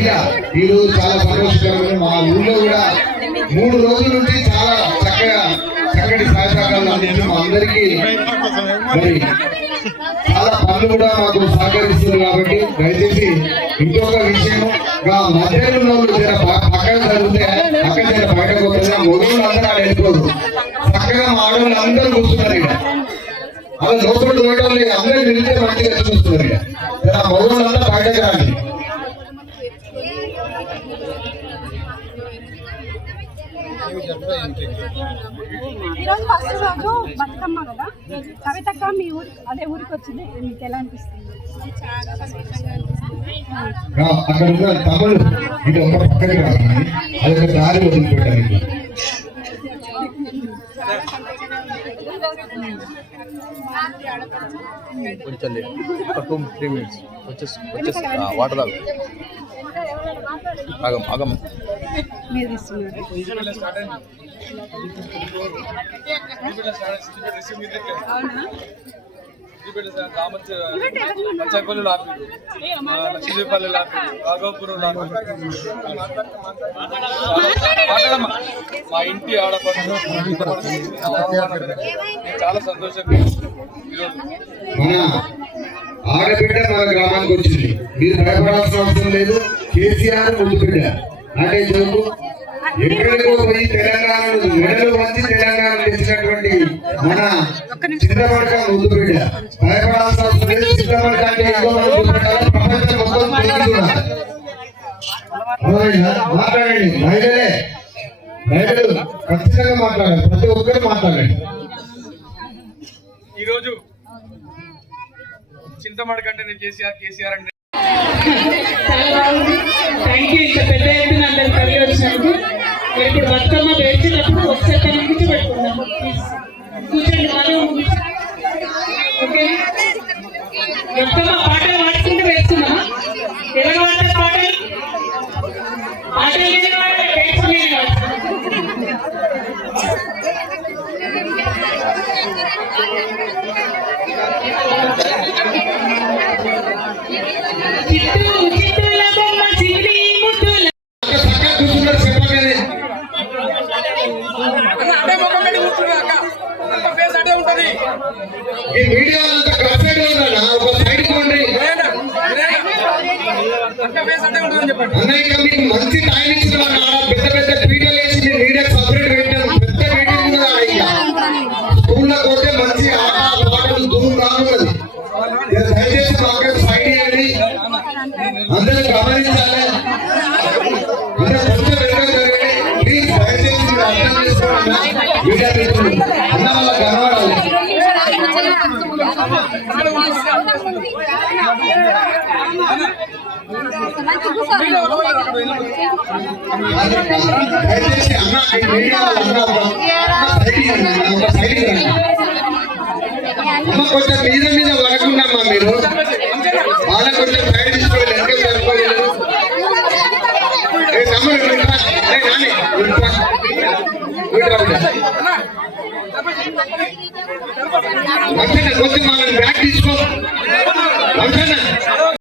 మహిళ ఈరోజు చాలా సంతోషకరమైన మా ఊళ్ళో కూడా 3 రోజుల నుంచి చాలా చక్కటి సహకారాలు అందించి మా అందరికీ మరి చాలా పనులు కూడా మాకు సహకరిస్తుంది. కాబట్టి దయచేసి ఇంకొక విషయం మధ్యలో ఉన్న వాళ్ళు పక్కన జరిగితే అక్కడ బయటకు వస్తుంది. మొదలు అందరూ ఆడ వెళ్ళిపోదు, చక్కగా మా ఆడవాళ్ళు అందరూ కూర్చున్నారు. ఇక్కడ అలా లోపల పోయడం అందరూ నిలిచే మంచిగా చూస్తున్నారు. ఇక్కడ మొదలు అంతా బయటకు రాలి. ఈరోజు ఫస్ట్ రోజు బతుకమ్మ కదా, కవితక్క మీ ఊరికి అదే ఊరికి వచ్చింది, మీకు ఎలా అనిపిస్తుంది? చాలా సంతోషంగా అనిపిస్తుంది. అక్కడ ఉన్న తమ్ముడు ఇది ఒక పక్కకి రావాలి, అది ఒక దారి వదిలిపెట్టాలి. కొంచెం 2-3 minutes వచ్చేసి వాటర్ ఆగం మీరు ఇస్తున్నారు. పంచపల్లి లక్ష్మీపల్లి రాఘవపురం మా ఇంటి ఆడపడుచు చాలా సంతోషంగా ఆడబిడ్డ మన గ్రామానికి వచ్చింది. మీరు భయపడాల్సిన అవసరం లేదు. కేసీఆర్ ముందు బిడ్డ అంటే చదువు ఎక్కడికో పోయి తెలంగాణ మెడలు వచ్చి తెలంగాణ తెచ్చినటువంటి మన చింతపడక ముందు బిడ్డ. భయపడాల్సిన అవసరం లేదు. చింతపడక అంటే ప్రపంచం మొత్తం మాట్లాడండి. మహిళలు ఖచ్చితంగా మాట్లాడాలి. ప్రతి ఒక్కరు మాట్లాడండి. ఈరోజు చింతమడక అంటే నేను కేసీఆర్ అంటే థ్యాంక్ యూ. ఇంత పెద్ద ఎత్తున అందరు కలిగి వచ్చినందుకు. ఇప్పుడు బతుకమ్మ పేర్చేటప్పుడు ఒకసారి తన గురించి పెట్టుకున్నాము. కూర్చోండి, మనం ఓకే. బతుకమ్మ పాటలు పాడుకుంటూ వేస్తున్నామా? ఎలా పాడతారు పాటలు? పాటలు ఈ మీడియా అంతా క్రసైడ్ ఉందన్నా, ఒక సైడ్ పోండి అన్నయ్య. మీకు మంచి టైం ఇచ్చిన పెద్ద పెద్ద వీడియోలు వేసి మీడియా సపరేట్ పెట్టాం. పెద్ద మీడియా ఉన్నదా స్కూల్లో పోతే మంచి ఆట పాటలు దూరం రానున్నది. దయచేసి మాకు సైడ్ ఇవ్వండి. అందరూ గమనించాలి. అందరూ కొంచెం వెనక జరగండి ప్లీజ్. దయచేసి మీరు అర్థం చేసుకోండి. మీడియా మిత్రులు అన్న వాళ్ళ కనబడాలి. అమ్మ కొంచెం మీద వరకున్నామ్మా. మీరు వాళ్ళ కొంచెం సైడ్ తీసుకోవాలి. ఎంకే సరిపోలేదు. కొంచెం మనం బ్యాగ్ తీసుకో.